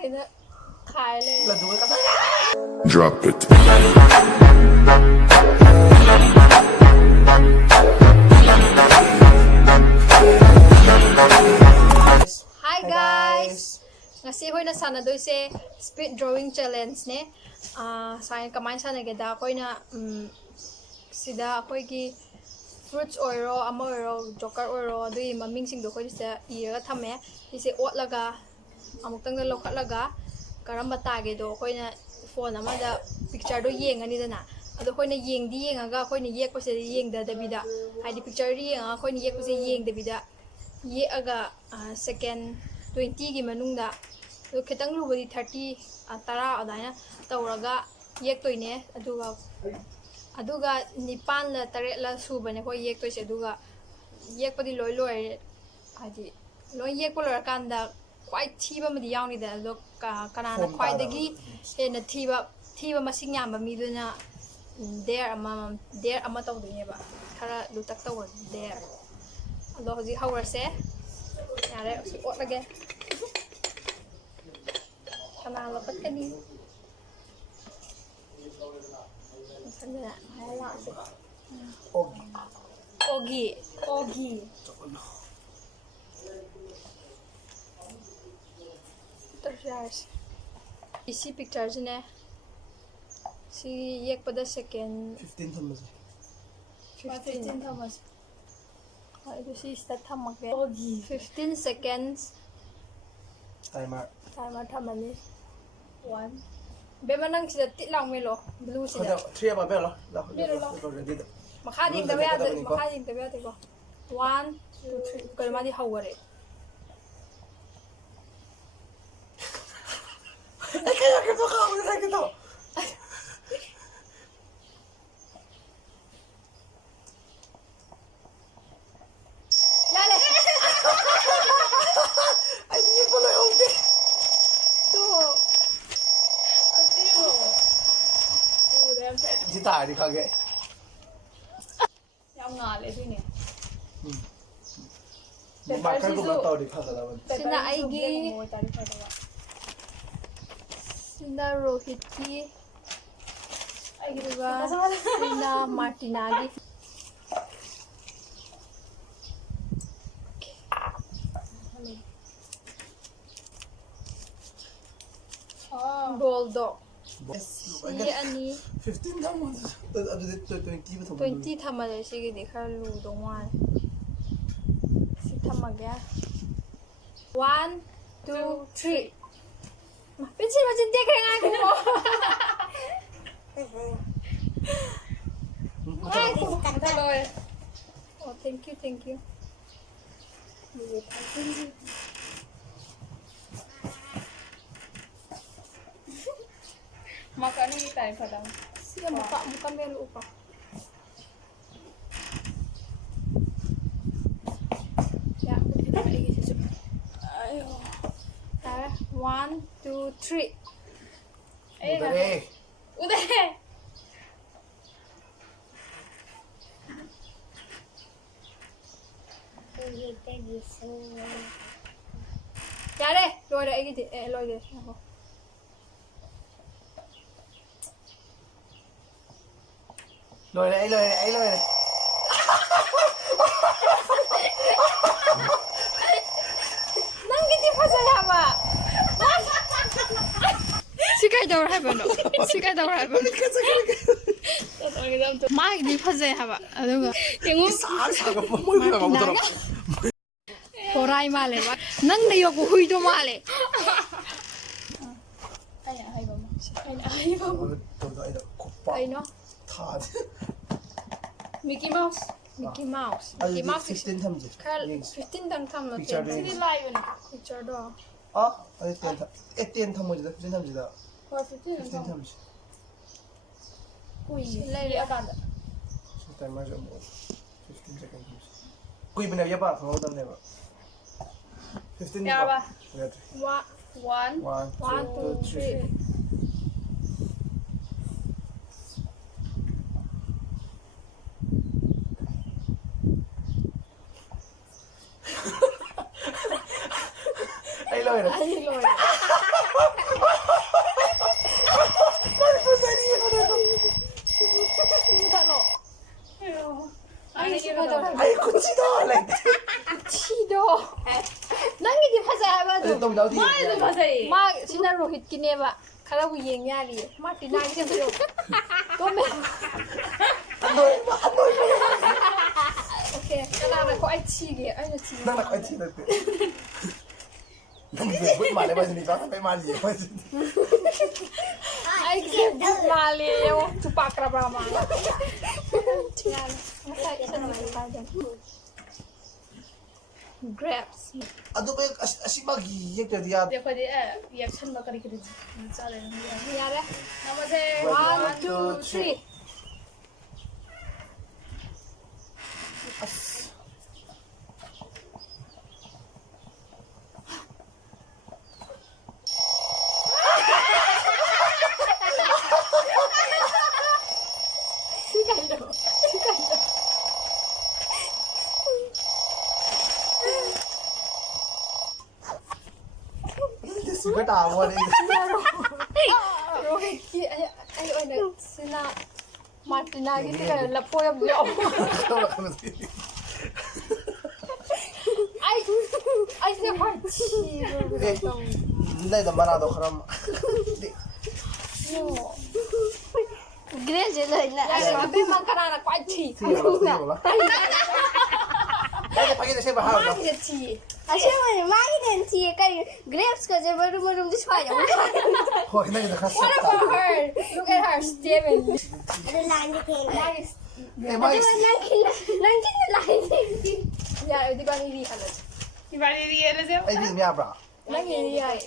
Kina Kyle. Drop it. Hi guys. Ngasi hoy na sana doy se speed drawing challenge ne. Sa kamay sana geda koy na sida koy ki fruits oiro ama oiro joker oiro dui maming sing do koy sa ira thame ise otlaga amuktang na lokatlaga karamba tage do koy na phone ama da picture do yengani dana ado koy na yengdi yengaga koy na yek ko se yengda dabida haidi picture ri yenga koy na yek ko se yengdabida yekaga second 20 gi manungda do khitang lubadi 30 tara adana tawraga yek toine aduga nipan la tare la subane ko yek toise aduga yek padi loi loi haji loi yek polora kanda kwai thiba madi yauni da do kanana kwai dagi hena thiba masing yamba miduna there ama tawdine ba khara lutak taw there ado hoji hawrase yare support lage kana lapat kani sana hala se ogi terus isi picture ne si yek pada second 15 thomas 15 thomas itu si start thamak ogi 15 seconds timer thamani 1 Bemanang sida titlang melo blue sida. Kada 3 ba belo. Ready. Makading tabi ate ko. 1 2 3 kalma di haware. Kaya kita ka ulit kita. Yale. Ay di ko na yung To. Di tayo di kage. Yang ngale sini. Makar ko ba taw di kage lawan. Sina aigi. Sina Rohitki. Aigi juga. Sina Martinagi. Bulldog. Si ani 15 naman. Ado dito 20 ba 20 thamale sige dekha lu dongwan si thamagya 1 2 3 ma pinsin macam dia kaya ngai ko ai hello oh thank you Makan ni tayo padang. siya muka melo pa ya kita lagi sejak ayo 1 2 3 Udah. ya deh lo ada lagi lo deh Lôi đây. Nang gini pasaya ba? Sikai daw hai ba no? Ma gini pasaya ba? Aduga. Yung Saga pa mo yung mga motor. Korai male ba? Nang nayo ko huido male. Ay ba mo? Ay no? Tad. Mickey Mouse. Ay 15 tham지. Carl 15 dang tham no Picture te. Sini layo na. Picture do. 아? 아니 10 tham지다. 15 tham지다. Ko 15 15 tham지. Kuy. Lay akan. Timer jam 15 seconds. Kuy bina ya ba khang dam ne ba. 15 ni Ya ba. ba. 1 1 2 3. Ay, lo era. 아이 고치다 like 치도 낭이디 파자바도 또 나오디 마이도 맞아요. 마 시나 로힛 기네바 카라부 옌야리 마티 나기 좀 또메 오케이 하나 거 아이치게 아이나 치 나 고치다 난 이제 뭐 말해 봐주니까 왜 말이 해야지 ai ke mali yo tupak rabama yan masay isa na lang grabs 아도 왜 아시마기 얘기야 देखो दे reaction बकरी के चले yare नमस्ते 1 2 3 수가 다 와네 rohit ki ay oy sina martina gi tika la poyam yo ai se parti 나이도 많아도 그럼 Grejeเลยนะ ya abe man kana na kwai chi 몰라 아니 밖에 제발 하라 ma gi chi ashe mai magi den ti kai grapes ko je baru baru dis pa ya 호 나이도 갔어 what about her look at her staring ada lagi ke 에 마이 nanti lagi ya di ba ni ri hala 이발이 리에르세 아이 니 미야 브라 nangi ri ai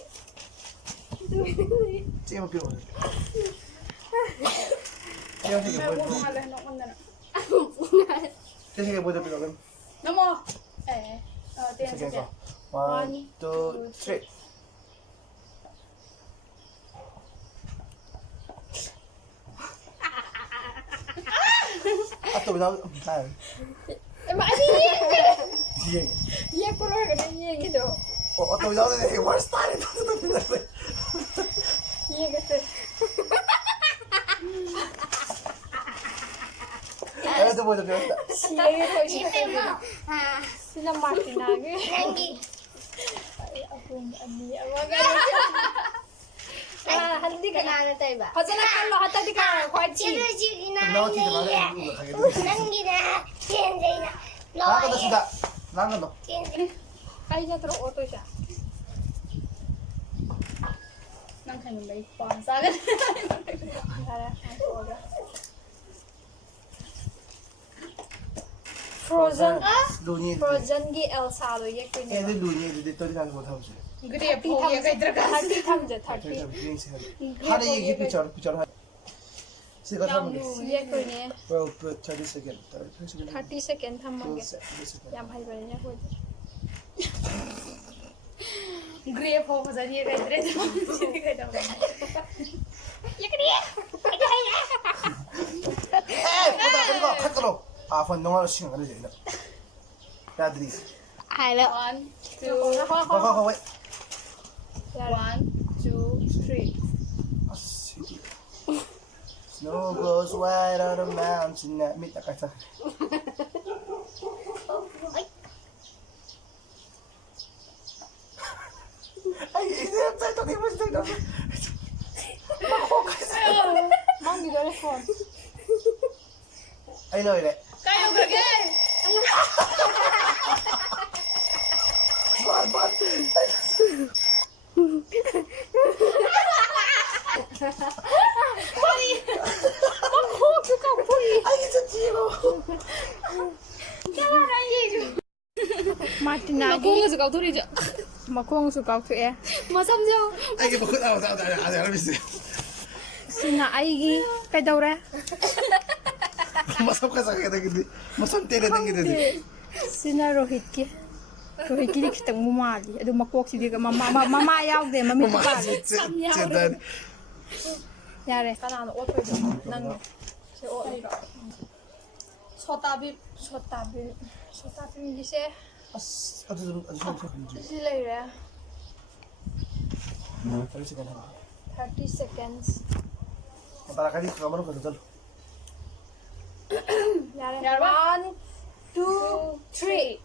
찌면 필요 없어 찌면 मैं वो 필요 हाल है ना उन्नना 찌면 뭐죠 필요 없어 नमो ए तेन से 세계에서 1, 2, 3 아또 왜 나오 잘 ma ni 예 ye color ga ni ye gi do 어또 왜 나오네 월 스타일이 또 빛났어 ye ga te 또 뭐죠 필요 없다 siye ko shi sina martina gi nangi apun ani amaga handi ka na tayo ba fazana kallo hatta di ka kwai chi 나오지 말아 이거 가게 nangi na tiende na 나가다 진짜 나가 너 ai na tro auto siya नंग खाने में पान सागर Tara, ang order. Frozen 루니 frozen gi Elsa lo ye ko ni 애들 루니 애들 또 이런 거 하고 grep हो गया कई तरह का 30 tham je 30 하루 얘기 피처 시가 하면 돼 ye ko ni well put 30 second 30 second 30 second tham ma ge 30 second yam hai ba ni ko ग्रेप हो जाए कई तरह कई तरह 에이 보다 그거 카카로 아 번동하러 시간 가는 줄 야들이 หายแล้ว 1 2 가가가 왜 1 2 3 아씨 Snow goes white on the mountain at midnight 가자 아이 이제 짤도 내 멋있다 mang gi do le phone 아이 너 이래 कायो करके 반 아이 진짜 지고 Martina gi कौन से थोड़ी जा makong su kau tu e ma samjao 아이 뭐 그거 나와 아직 안 했어 sina ai gi kai dau re masam ka sakit lagi masam tere lagi tadi sina rohit ki di kitang mumali adu makok si di ka mama yaw de mami pali cedan yare kana no oto de nang se o छोटा भी chota bin gi se aduh si lai re 30 seconds hanbi. 30 seconds. Para kali kamu ko chalo. Yare. Yare ba? 1, 2, 3.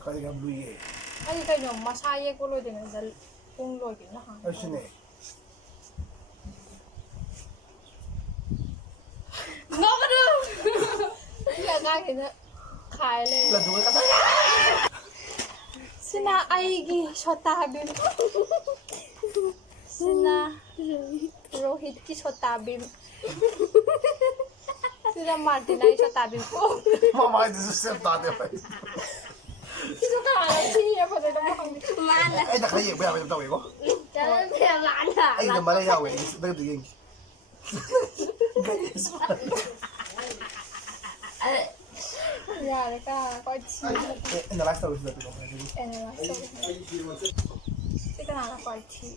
Kali ka blue ye. Ay kayo masaya ko lo din dal kung lo din na ha. Ashine. Ngapano? Kaya kaya na kaya le. Ladu ka ta. Sina aigi shotabim. Sina Rohit ki shotabim. Sina Martin ay shotabim ko. Mama ay disustento ate. Sino ka ala siya pa din mo kang Mana. Ay nakaye ba ba tawo ko? Jangan dia mana. Ay na malay yawe. Dagat diging. yare ka ko chi. Na last tawo sila ko. Anyway, sika na ko chi.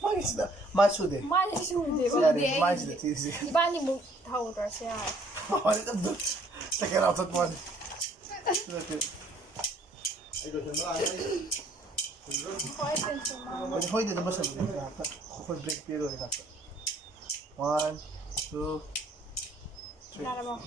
Magi sila. Masude. Mali sude ko. Yare masude tisi. Ibani mo tawdor siya. Mama ni tabdo. Sakera utot mo. Ko ay senso ma. Hoy dito ba sa ko break pero ito. 1 2 Nara mo.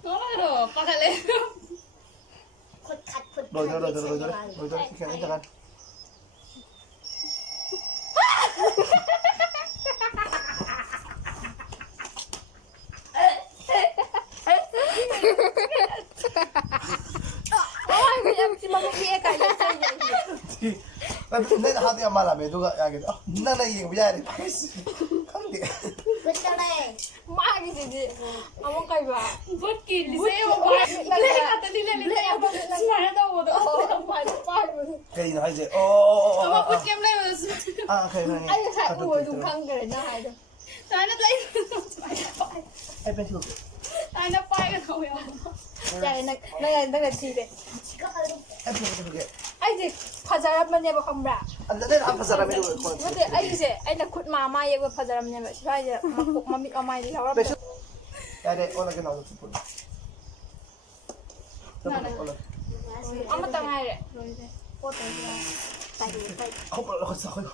Ngapano? Pakale. Kut kat kut. Rồi kaya ito kan. Ay, kaya si mamukiye ka ya sa niya. Hindi na hati ang malami. Duga agad. Oh, nanay yung biyari. Kandi. Betul deh. Maagi si among kay ba? Butki, liseo ba? Lele kata nila liseo ba? Smart daw mo daw. Kaya na kayo. Oh. Ama butki am lang. Ah, okay na Ay sa uwo dung kang gare na hay. Sana tayo. Ay, pencil. Sana pa ka daw yan. Yare nag-tire. Ay, pencil. Ay di pajarap man niya ba kambra? Ano na ang pasarami doon? Mati ay kasi ay nakut mama ya ba pajarap niya ba? Siya ya makuk mami amay di harap. Pencil. Yare, wala ka na ako sa puno. Wala. Ama tangay re. Foto dia. Tadi tadi. Ako pala ako sa ako.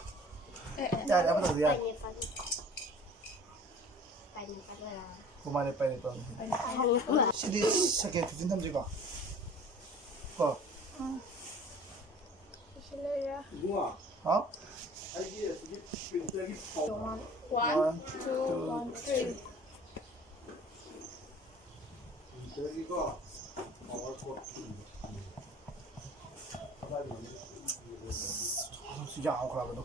Yare, ako na yan. Tadi lah. Kumali pa nito. Sidi sakit 15 times ko. Ko. Sila ya. Ha? 1 2 1 3. Sejak ako kaya ba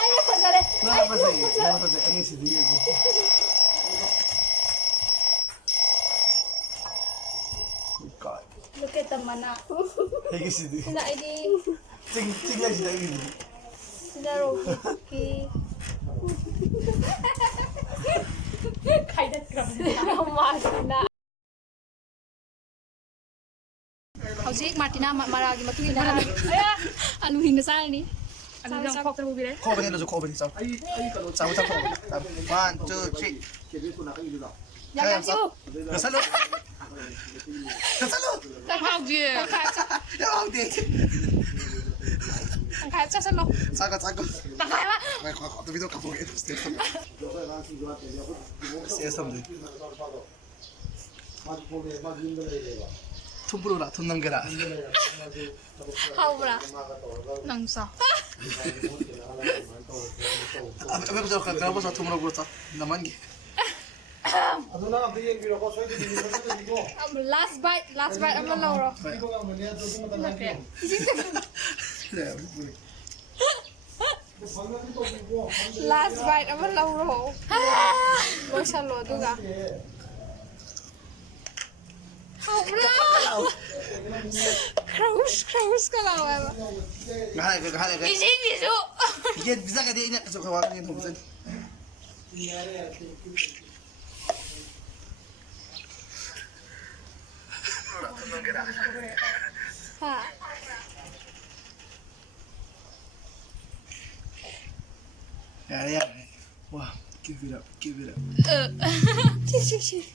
Ay napasare. Nada pa sa'yo. Nada pa sa'yo. Ay, si Diego. God. Look at the mana. Ay, si Diego. Sila ay di Ting lang si Diego. sila Rohiki. Kaidat ka Martina. Howsik Martina maragi matuloy na kami. Ano hinasal ni? Ano lang kok mo bile? Ko ba nito? Ko ba nito? Sa 1, 2, 3. Yakap siyo. Nasalo. Nasalo. Takag je. Yaw, di. Ang kahit sa salo. Sagot. Takay ba? May ko ako video ka po ito. Siya samde. 돈 벌어라. 돈 남겨라. Haura. Nangsa. 왜 그저 가보자 돈 벌어 그렇다. 나만 게. Last bite ang malawro. last bite เอามันเราโรโรชันโรดูกะเอาละ crush กันเราแบบ Gahale. Isu. Iya bisa ka dia kasuk kawan ni tu. Ha. Ya. Wah, give it up. Cik.